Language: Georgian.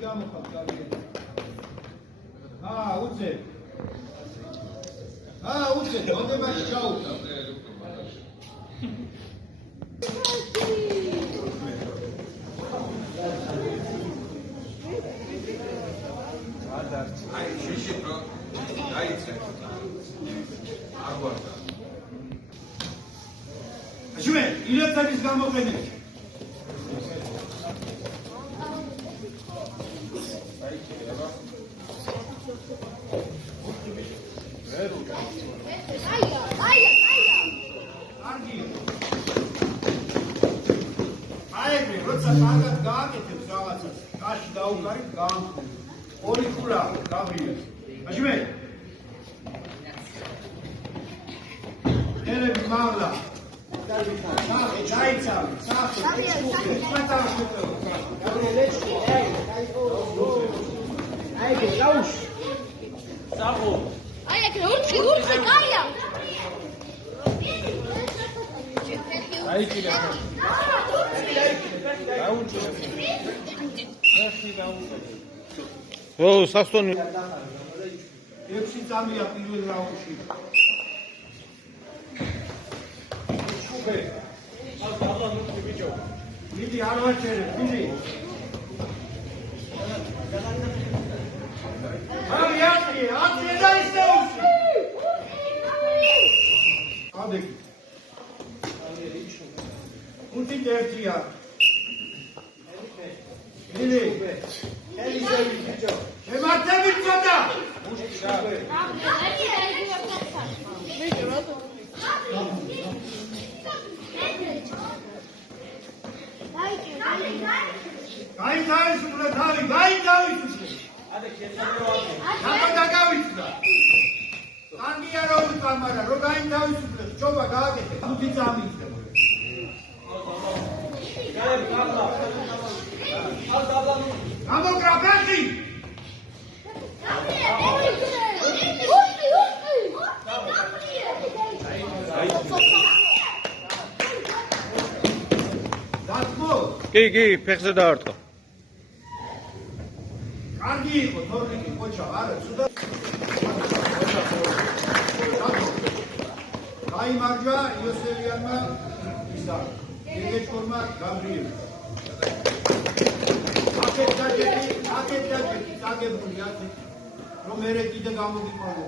გამოხატ გავიგე. უძე. უძე, მოდებაში ჩაუდგა. აი, შეშე რო დაიცე. არ გვარდა. აშუე, ილოცების გამოყენებაში. როცა კარგად გააკეთებს რაღაცას, კაში დაუყარით გაამხნევ. ორი ქულა გაბრიეს. აშუე. ელები მაღლა. დაიცავ, სახე, სასტონი 6 წამია პირველ რაუნდში. მიდი არ ვაჩერებ, მიდი. ათი და ისეულში. ადეგი. 5-1-ია. მიდი. ელიზები ბიჭო. შემართებით ცოტა. გაითავისუფლე თავი, გაითავისუფლე. დაგავიწყდა. კარგია რომ ვიტყვარ, მაგრამ რო გაითავისუფლე, ჯობა გააკეთე. 5 წამი იქნება. გამოგრაფაში. კი, ფეხზე დაარტყა. კარგი იყო თორნიკი, ხოჩა, არა, ცუდა. გაიმარჯვა იოსელიანმა ისა. გეგეჭორმა გაბრიელს. აკეთ დაჭერი, წაგებული, რომ მერე კიდე გამოგიყვანო.